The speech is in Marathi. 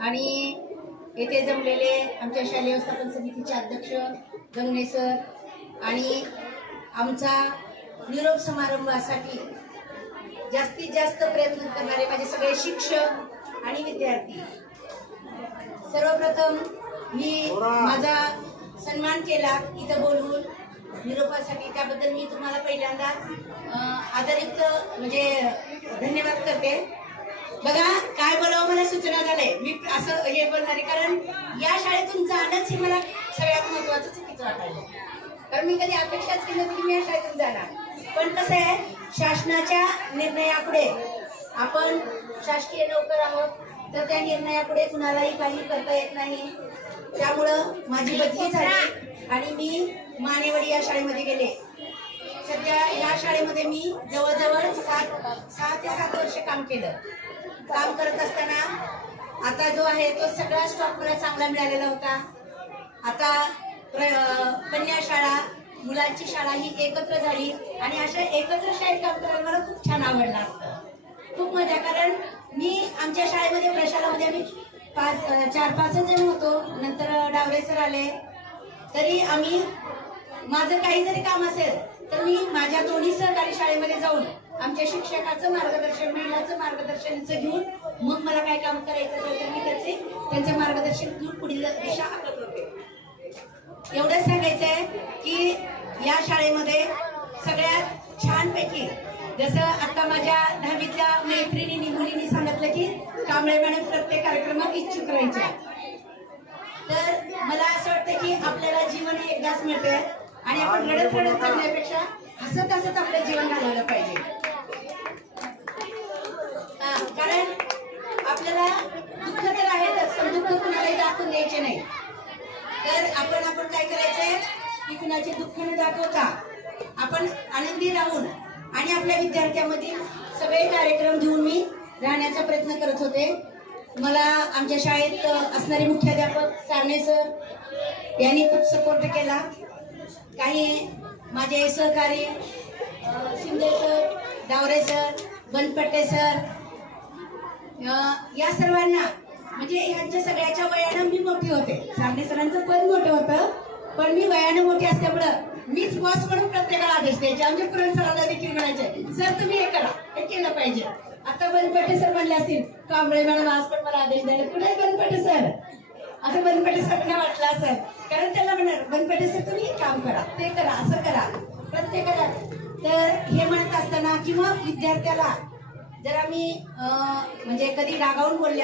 आणि येथे जमलेले आमच्या शालेय व्यवस्थापन समितीचे अध्यक्ष गंगणे सर आणि आमचा निरोप समारंभासाठी जास्तीत जास्त प्रयत्न करणारे माझे सगळे शिक्षक आणि विद्यार्थी, सर्वप्रथम मी माझा सन्मान केला इथं बोलून निरोपासाठी, त्याबद्दल मी तुम्हाला पहिल्यांदा आदरयुक्त म्हणजे धन्यवाद करते. बघा काय बोलावं मला सुचना झालंय, मी असं हे बोलणार आहे कारण या शाळेतून जाणंच हे मला सगळ्यात महत्वाचं चुकीचं वाटायला, कारण मी कधी अपेक्षाच केली नव्हती की मी या शाळेतून जाणार. पण कसं आहे, शासनाच्या निर्णयापुढे आपण शासकीय नोकर आहोत तर त्या निर्णयापुढे कुणालाही काही करता येत नाही. त्यामुळं माझी बदली झाली आणि मी मानेवाडी या शाळेमध्ये गेले. सध्या या शाळेमध्ये मी जवळजवळ 6 ते 7 वर्ष काम केलं. काम करत असताना आता जो आहे तो सगळा स्टॉक मला चांगला मिळालेला होता. आता कन्या शाळा, मुलांची शाळा ही एकत्र झाली आणि अशा एकत्र शाळेत काम करायला मला खूप छान आवडलं असतं, खूप मजा. कारण मी आमच्या शाळेमध्ये प्रशालामध्ये आम्ही 4-5 जण होतो. नंतर डावरे सर आले तरी आम्ही, माझं काही जरी काम असेल तर मी माझ्या दोन्ही सहकारी शाळेमध्ये जाऊन आमच्या शिक्षकाचं मार्गदर्शन, महिलाचं मार्गदर्शनचं घेऊन मग मला काय काम करायचं असेल तर मी त्यांचं मार्गदर्शन घेऊन पुढील दिशा आखत होते. एवढंच सांगायचं आहे की या शाळेमध्ये सगळ्यात छानपैकी, जसं आता माझ्या 10वीतल्या मैत्रिणींनी मुलींनी सांगितलं की कांबळे मॅडम प्रत्येक कार्यक्रमात इच्छुक राहायच्या, तर मला असं वाटतं की आपल्याला जीवन एकदाच मिळतंय आणि आपण रडत रडत करण्यापेक्षा हसत हसत आपलं जीवन घालवलं पाहिजे. कारण आपल्याला दुःख तर आहेच, पण दुःख कुणालाही दाखवून द्यायचे नाही. तर आपण काय करायचंय की कुणाचे दुःख न दाखवता आपण आनंदी राहून आणि आपल्या विद्यार्थ्यांमधील सगळे कार्यक्रम घेऊन मी राहण्याचा प्रयत्न करत होते. मला आमच्या शाळेत असणारे मुख्याध्यापक सारणे सर यांनी खूप सपोर्ट केला. काही माझे सहकारी Shinde sir, Dawre sir, Banpatte sir, या सर्वांना, म्हणजे ह्यांच्या सगळ्याच्या वयानं मी मोठी होते. सारणे सरांचं पण मोठं होतं, पण मी वयानं मोठी असल्यामुळं मीच बॉस म्हणून प्रत्येकाला आदेश द्यायचे. आमच्या पुरण सरांना देखील म्हणायचे, सर तुम्ही हे करा, हे केलं पाहिजे. आता बनपट्टे सर म्हणले असतील, कांबळे मॅडम आज पण मला आदेश द्यायला, कुठे बनपट्टे सर, असं बनपट्टे सरना वाटलं असेल, कारण त्याला म्हणणार बनपट्टे सर तुम्ही काम करा, ते करा, असं करा प्रत्येकाला. तर हे म्हणत असताना किंवा विद्यार्थ्याला जर आम्ही म्हणजे कधी रागावून बोलले